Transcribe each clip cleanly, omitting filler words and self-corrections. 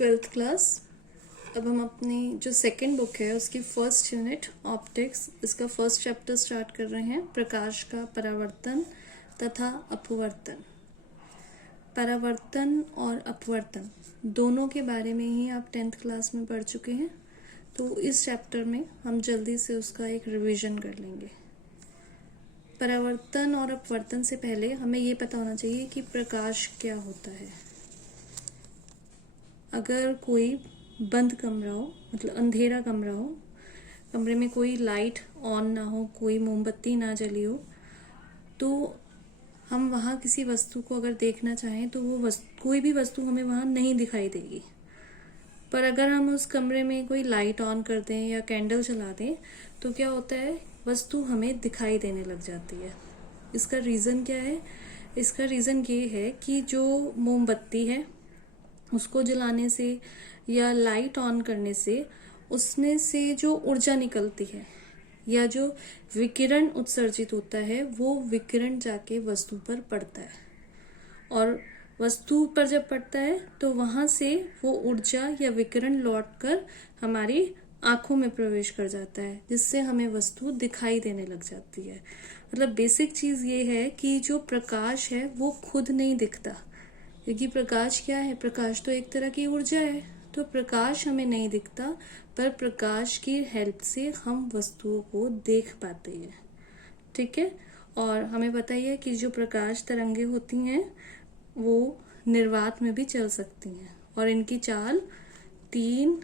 Twelfth class. अब हम अपनी जो सेकंड बुक है उसकी फर्स्ट यूनिट ऑप्टिक्स, इसका फर्स्ट चैप्टर स्टार्ट कर रहे हैं। प्रकाश का परावर्तन तथा अपवर्तन। परावर्तन और अपवर्तन दोनों के बारे में ही आप 10th क्लास में पढ़ चुके हैं, तो इस चैप्टर में हम जल्दी से उसका एक रिवीजन कर लेंगे। परावर्तन और अपवर्तन से पहले हमें ये पता होना चाहिए कि प्रकाश क्या होता है। अगर कोई बंद कमरा हो, मतलब अंधेरा कमरा हो, कमरे में कोई लाइट ऑन ना हो, कोई मोमबत्ती ना जली हो, तो हम वहाँ किसी वस्तु को अगर देखना चाहें तो वो कोई भी वस्तु हमें वहाँ नहीं दिखाई देगी। पर अगर हम उस कमरे में कोई लाइट ऑन कर दें या कैंडल जला दें तो क्या होता है, वस्तु हमें दिखाई देने लग जाती है। इसका रीज़न क्या है? इसका रीज़न ये है कि जो मोमबत्ती है उसको जलाने से या लाइट ऑन करने से उसमें से जो ऊर्जा निकलती है या जो विकिरण उत्सर्जित होता है वो विकिरण जाके वस्तु पर पड़ता है, और वस्तु पर जब पड़ता है तो वहां से वो ऊर्जा या विकिरण लौटकर हमारी आंखों में प्रवेश कर जाता है, जिससे हमें वस्तु दिखाई देने लग जाती है। मतलब बेसिक चीज ये है कि जो प्रकाश है वो खुद नहीं दिखता, क्योंकि प्रकाश क्या है? प्रकाश तो एक तरह की ऊर्जा है। तो प्रकाश हमें नहीं दिखता, पर प्रकाश की हेल्प से हम वस्तुओं को देख पाते हैं। ठीक है। और हमें पता ही है कि जो प्रकाश तरंगे होती हैं वो निर्वात में भी चल सकती हैं, और इनकी चाल 3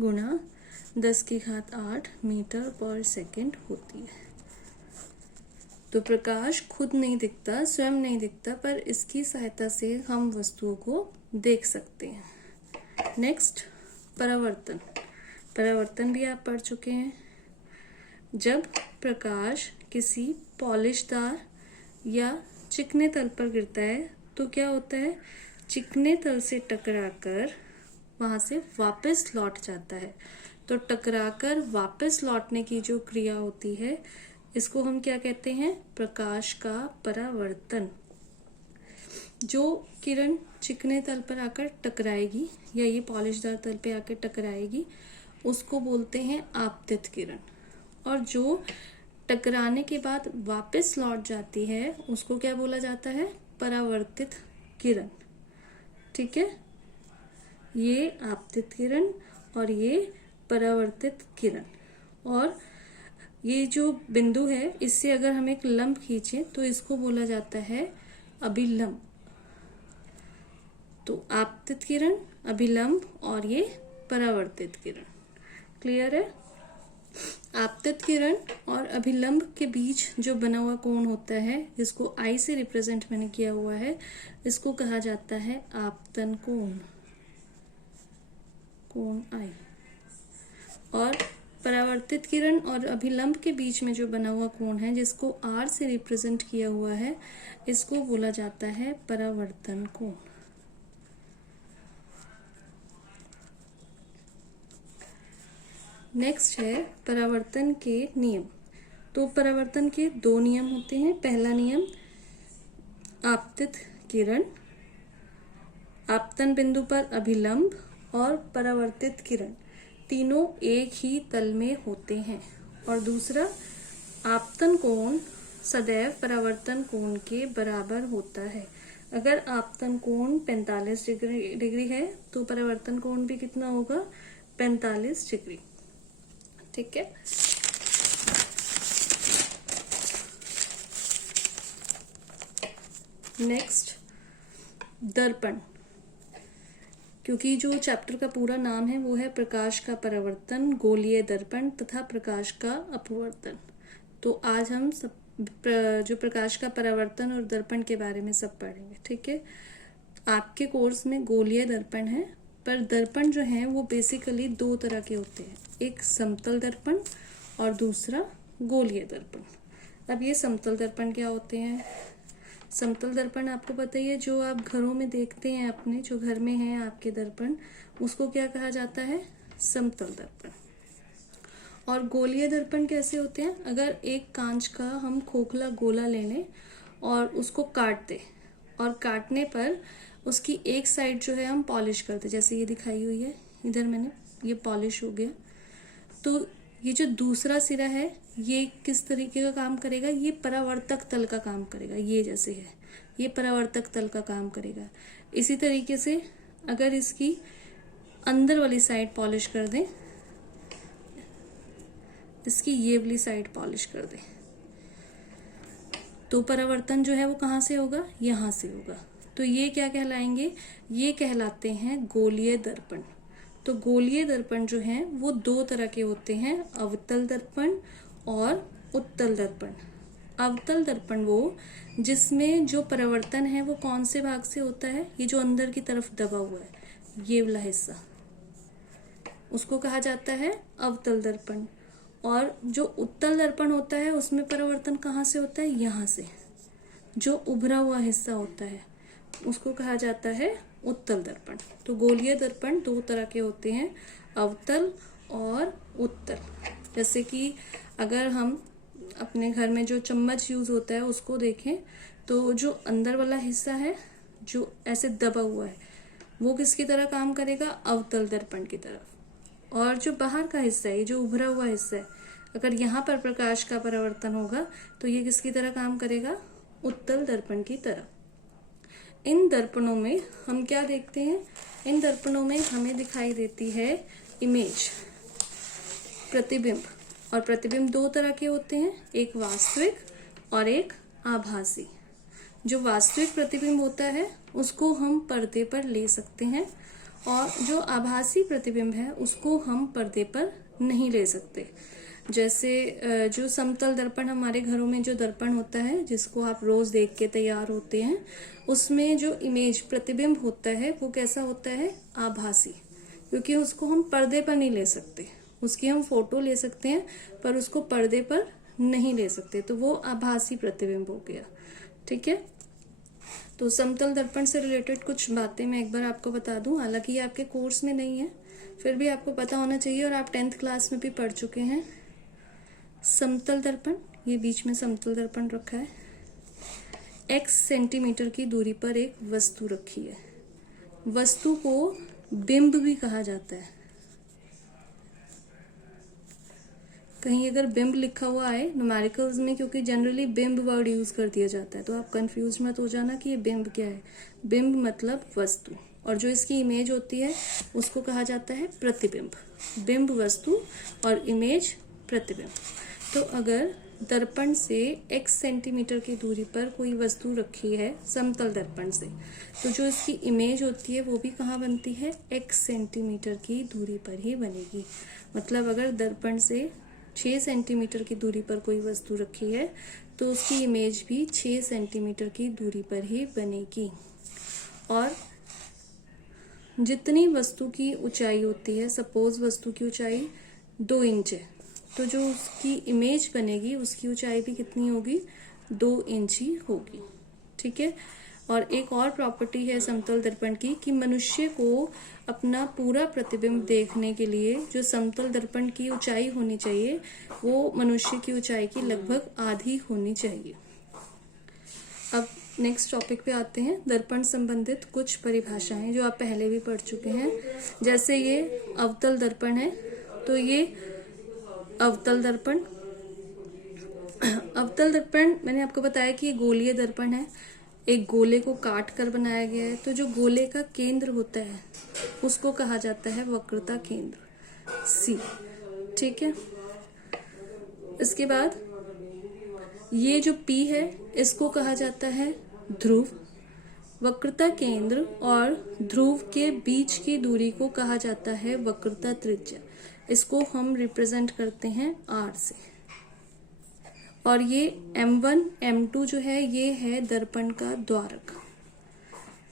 गुणा 10⁸ मीटर पर सेकंड होती है। तो प्रकाश खुद नहीं दिखता, स्वयं नहीं दिखता, पर इसकी सहायता से हम वस्तुओं को देख सकते हैं। नेक्स्ट, परावर्तन। परावर्तन भी आप पढ़ चुके हैं। जब प्रकाश किसी पॉलिशदार या चिकने तल पर गिरता है तो क्या होता है, चिकने तल से टकराकर वहां से वापस लौट जाता है। तो टकराकर वापस लौटने की जो क्रिया होती है इसको हम क्या कहते हैं? प्रकाश का परावर्तन। जो किरण चिकने तल पर आकर टकराएगी या ये पॉलिशदार तल पे आकर टकराएगी उसको बोलते हैं आपतित किरण, और जो टकराने के बाद वापस लौट जाती है उसको क्या बोला जाता है? परावर्तित किरण। ठीक है, ये आपतित किरण और ये परावर्तित किरण। और ये जो बिंदु है इससे अगर हम एक लंब खींचे तो इसको बोला जाता है अभिलंब। तो आपतित किरण, अभिलंब और ये परावर्तित किरण। क्लियर है? आपतित किरण और अभिलंब के बीच जो बना हुआ कोण होता है, जिसको आई से रिप्रेजेंट मैंने किया हुआ है, इसको कहा जाता है आपतन कोण, कोण आई। और परावर्तित किरण और अभिलंब के बीच में जो बना हुआ कोण है, जिसको आर से रिप्रेजेंट किया हुआ है, इसको बोला जाता है परावर्तन कोण। नेक्स्ट है परावर्तन के नियम। तो परावर्तन के 2 नियम होते हैं। पहला नियम, आपतित किरण आपतन बिंदु पर अभिलंब और परावर्तित किरण तीनों एक ही तल में होते हैं। और दूसरा, आपतन कोण सदैव परावर्तन कोण के बराबर होता है। अगर आपतन कोण 45 डिग्री है तो परावर्तन कोण भी कितना होगा? 45 डिग्री। ठीक है। नेक्स्ट, दर्पण। क्योंकि जो चैप्टर का पूरा नाम है वो है प्रकाश का परावर्तन, गोलीय दर्पण तथा प्रकाश का अपवर्तन। तो आज हम जो प्रकाश का परावर्तन और दर्पण के बारे में सब पढ़ेंगे। ठीक है। आपके कोर्स में गोलीय दर्पण है, पर दर्पण जो है वो बेसिकली 2 तरह के होते हैं, एक समतल दर्पण और दूसरा गोलीय दर्पण। अब ये समतल दर्पण क्या होते हैं? समतल दर्पण आपको पता ही है, जो आप घरों में देखते हैं, अपने जो घर में है आपके दर्पण, उसको क्या कहा जाता है? समतल दर्पण। और गोलीय दर्पण कैसे होते हैं? अगर एक कांच का हम खोखला गोला ले लें और उसको काट दें और काटने पर उसकी एक साइड जो है हम पॉलिश करते, जैसे ये दिखाई हुई है, इधर मैंने ये पॉलिश हो गया। तो ये जो दूसरा सिरा है ये किस तरीके का काम करेगा, ये परावर्तक तल का काम करेगा, ये जैसे है ये परावर्तक तल का काम करेगा। इसी तरीके से अगर इसकी अंदर वाली साइड पॉलिश कर दें, इसकी ये वाली साइड पॉलिश कर दें, तो परावर्तन जो है वो कहाँ से होगा, यहाँ से होगा। तो ये क्या कहलाएंगे, ये कहलाते हैं गोलीय दर्पण। तो गोलीय दर्पण जो हैं वो दो तरह के होते हैं, अवतल दर्पण और उत्तल दर्पण। अवतल दर्पण वो जिसमें जो परावर्तन है वो कौन से भाग से होता है, ये जो अंदर की तरफ दबा हुआ है ये वाला हिस्सा, उसको कहा जाता है अवतल दर्पण। और जो उत्तल दर्पण होता है उसमें परावर्तन कहाँ से होता है, यहाँ से, जो उभरा हुआ हिस्सा होता है उसको कहा जाता है उत्तल दर्पण। तो गोलीय दर्पण दो तरह के होते हैं, अवतल और उत्तल। जैसे कि अगर हम अपने घर में जो चम्मच यूज होता है उसको देखें तो जो अंदर वाला हिस्सा है जो ऐसे दबा हुआ है वो किसकी तरह काम करेगा, अवतल दर्पण की तरफ। और जो बाहर का हिस्सा है, जो उभरा हुआ हिस्सा है, अगर यहाँ पर प्रकाश का परावर्तन होगा तो ये किसकी तरह काम करेगा, उत्तल दर्पण की तरह। इन दर्पणों में हम क्या देखते हैं, इन दर्पणों में हमें दिखाई देती है इमेज, प्रतिबिंब। और प्रतिबिंब दो तरह के होते हैं, एक वास्तविक और एक आभासी। जो वास्तविक प्रतिबिंब होता है उसको हम पर्दे पर ले सकते हैं, और जो आभासी प्रतिबिंब है उसको हम पर्दे पर नहीं ले सकते। जैसे जो समतल दर्पण हमारे घरों में जो दर्पण होता है जिसको आप रोज देख के तैयार होते हैं, उसमें जो इमेज प्रतिबिंब होता है वो कैसा होता है, आभासी। क्योंकि उसको हम पर्दे पर नहीं ले सकते, उसकी हम फोटो ले सकते हैं पर उसको पर्दे पर नहीं ले सकते, तो वो आभासी प्रतिबिंब हो गया। ठीक है, तो समतल दर्पण से रिलेटेड कुछ बातें मैं एक बार आपको बता दूं, हालांकि ये आपके कोर्स में नहीं है फिर भी आपको पता होना चाहिए और आप 10th क्लास में भी पढ़ चुके हैं। समतल दर्पण, ये बीच में समतल दर्पण रखा है, x सेंटीमीटर की दूरी पर एक वस्तु रखी है। वस्तु को बिंब भी कहा जाता है। कहीं अगर बिंब लिखा हुआ आए न्यूमेरिकल्स में, क्योंकि जनरली बिंब वर्ड यूज कर दिया जाता है, तो आप कंफ्यूज मत हो जाना कि ये बिंब क्या है। बिंब मतलब वस्तु, और जो इसकी इमेज होती है उसको कहा जाता है प्रतिबिंब। बिंब वस्तु और इमेज प्रतिबिंब। तो अगर दर्पण से x सेंटीमीटर की दूरी पर कोई वस्तु रखी है समतल दर्पण से, तो जो इसकी इमेज होती है वो भी कहाँ बनती है, x सेंटीमीटर की दूरी पर ही बनेगी। मतलब अगर दर्पण से 6 सेंटीमीटर की दूरी पर कोई वस्तु रखी है तो उसकी इमेज भी 6 सेंटीमीटर की दूरी पर ही बनेगी। और जितनी वस्तु की ऊंचाई होती है, सपोज वस्तु की ऊंचाई 2 इंच है, तो जो उसकी इमेज बनेगी उसकी ऊंचाई भी कितनी होगी, 2 इंच ही होगी। ठीक है, और एक और प्रॉपर्टी है समतल दर्पण की कि मनुष्य को अपना पूरा प्रतिबिंब देखने के लिए जो समतल दर्पण की ऊंचाई होनी चाहिए वो मनुष्य की ऊंचाई की लगभग आधी होनी चाहिए। अब नेक्स्ट टॉपिक पे आते हैं, दर्पण संबंधित कुछ परिभाषाएं जो आप पहले भी पढ़ चुके हैं। जैसे ये अवतल दर्पण है, तो ये अवतल दर्पण, अवतल दर्पण मैंने आपको बताया कि ये गोलीय दर्पण है, एक गोले को काट कर बनाया गया है। तो जो गोले का केंद्र होता है उसको कहा जाता है वक्रता केंद्र, सी। ठीक है, इसके बाद ये जो P है इसको कहा जाता है ध्रुव। वक्रता केंद्र और ध्रुव के बीच की दूरी को कहा जाता है वक्रता त्रिज्या। इसको हम रिप्रेजेंट करते हैं R से। और ये M1, M2 जो है ये है दर्पण का द्वारक।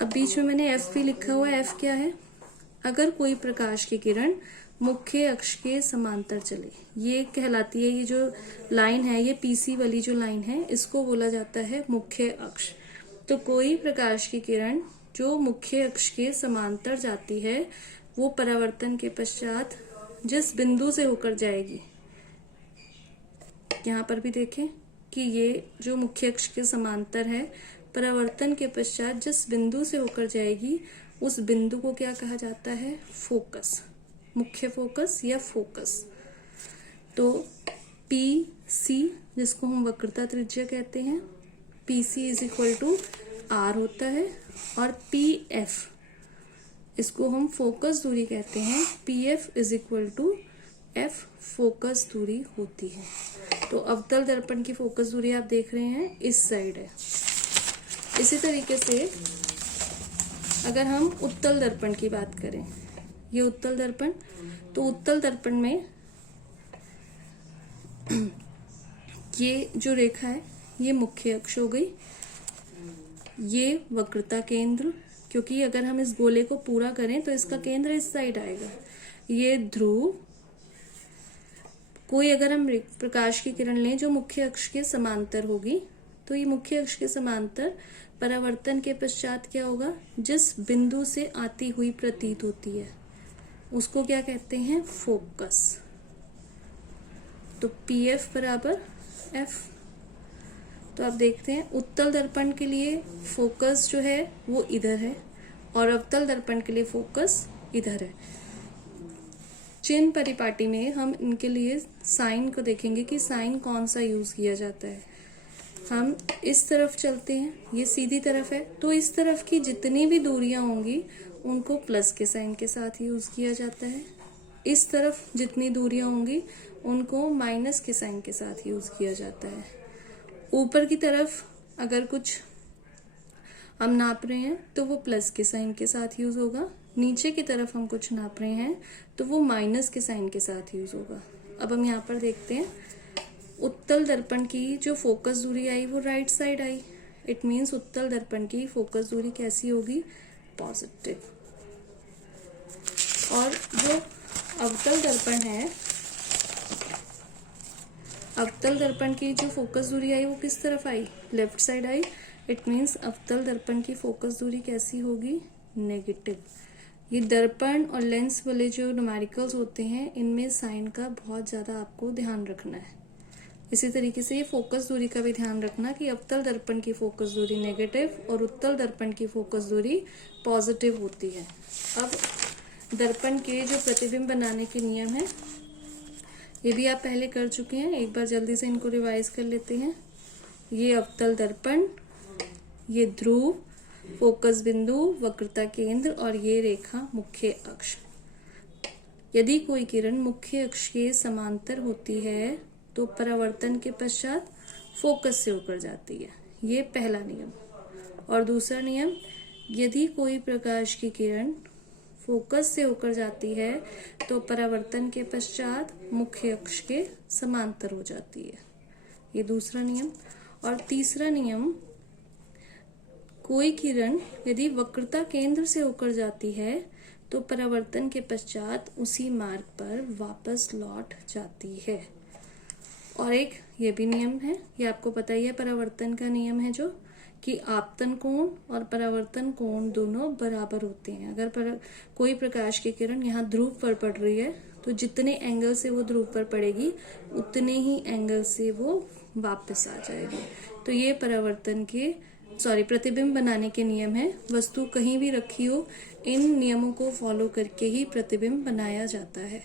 अब बीच में मैंने F भी लिखा हुआ है। F क्या है, अगर कोई प्रकाश की किरण मुख्य अक्ष के समांतर चले, ये कहलाती है, ये जो लाइन है ये PC वाली जो लाइन है इसको बोला जाता है मुख्य अक्ष। तो कोई प्रकाश की किरण जो मुख्य अक्ष के समांतर जाती है वो परावर्तन के पश्चात जिस बिंदु से होकर जाएगी, यहाँ पर भी देखें कि ये जो मुख्य अक्ष के समांतर है परावर्तन के पश्चात जिस बिंदु से होकर जाएगी उस बिंदु को क्या कहा जाता है? फोकस, मुख्य फोकस या फोकस। तो पी सी, जिसको हम वक्रता त्रिज्या कहते हैं, P C is equal to R होता है, और पी एफ, इसको हम फोकस दूरी कहते हैं, P F is equal to F focus दूरी होती है। तो अवतल दर्पण की फोकस दूरी आप देख रहे हैं इस साइड है। इसी तरीके से अगर हम उत्तल दर्पण की बात करें, ये उत्तल दर्पण, तो उत्तल दर्पण में ये जो रेखा है ये मुख्य अक्ष हो गई, ये वक्रता केंद्र, क्योंकि अगर हम इस गोले को पूरा करें तो इसका केंद्र इस साइड आएगा। ये ध्रुव, कोई अगर हम प्रकाश की किरण लें जो मुख्य अक्ष के समांतर होगी, तो ये मुख्य अक्ष के समांतर परावर्तन के पश्चात क्या होगा? जिस बिंदु से आती हुई प्रतीत होती है उसको क्या कहते हैं? फोकस। तो पी एफ बराबर एफ। तो आप देखते हैं उत्तल दर्पण के लिए फोकस जो है वो इधर है और अवतल दर्पण के लिए फोकस इधर है। चिन्ह परिपाटी में हम इनके लिए साइन को देखेंगे कि साइन कौन सा यूज किया जाता है। हम इस तरफ चलते हैं, ये सीधी तरफ है, तो इस तरफ की जितनी भी दूरियां होंगी उनको प्लस के साइन के साथ यूज किया जाता है। इस तरफ जितनी दूरियां होंगी उनको माइनस के साइन के साथ यूज किया जाता है। ऊपर की तरफ अगर कुछ हम नाप रहे हैं तो वो प्लस के साइन के साथ यूज होगा, नीचे की तरफ हम कुछ नाप रहे हैं तो वो माइनस के साइन के साथ यूज होगा। अब हम यहाँ पर देखते हैं उत्तल दर्पण की जो फोकस दूरी आई वो राइट साइड आई। इट मीन्स उत्तल दर्पण की फोकस दूरी कैसी होगी? पॉजिटिव। और जो अवतल दर्पण है, अवतल दर्पण की जो फोकस दूरी आई वो किस तरफ आई? लेफ्ट साइड आई। इट मीन्स अवतल दर्पण की फोकस दूरी कैसी होगी? नेगेटिव। ये दर्पण और लेंस वाले जो न्यूमेरिकल्स होते हैं इनमें साइन का बहुत ज्यादा आपको ध्यान रखना है। इसी तरीके से ये फोकस दूरी का भी ध्यान रखना कि अवतल दर्पण की फोकस दूरी नेगेटिव और उत्तल दर्पण की फोकस दूरी पॉजिटिव होती है। अब दर्पण के जो प्रतिबिंब बनाने के नियम है ये भी आप पहले कर चुके हैं, एक बार जल्दी से इनको रिवाइज कर लेते हैं। ये अवतल दर्पण, ये ध्रुव, फोकस बिंदु, वक्रता केंद्र और ये रेखा मुख्य अक्ष। यदि कोई किरण मुख्य अक्ष के समांतर होती है तो परावर्तन के पश्चात फोकस से होकर जाती है, ये पहला नियम। और दूसरा नियम, यदि कोई प्रकाश की किरण फोकस से होकर जाती है तो परावर्तन के पश्चात मुख्य अक्ष के समांतर हो जाती है, ये दूसरा नियम। और तीसरा नियम, कोई किरण यदि वक्रता केंद्र से होकर जाती है तो परावर्तन के पश्चात उसी मार्ग पर वापस लौट जाती है। और एक ये भी नियम है, ये आपको पता ही है, परावर्तन का नियम है जो कि आपतन कोण और परावर्तन कोण दोनों बराबर होते हैं। अगर कोई प्रकाश की किरण यहाँ ध्रुव पर पड़ रही है तो जितने एंगल से वो ध्रुव पर पड़ेगी उतने ही एंगल से वो वापस आ जाएगी। तो ये परावर्तन के प्रतिबिंब बनाने के नियम है। वस्तु कहीं भी रखी हो इन नियमों को फॉलो करके ही प्रतिबिंब बनाया जाता है।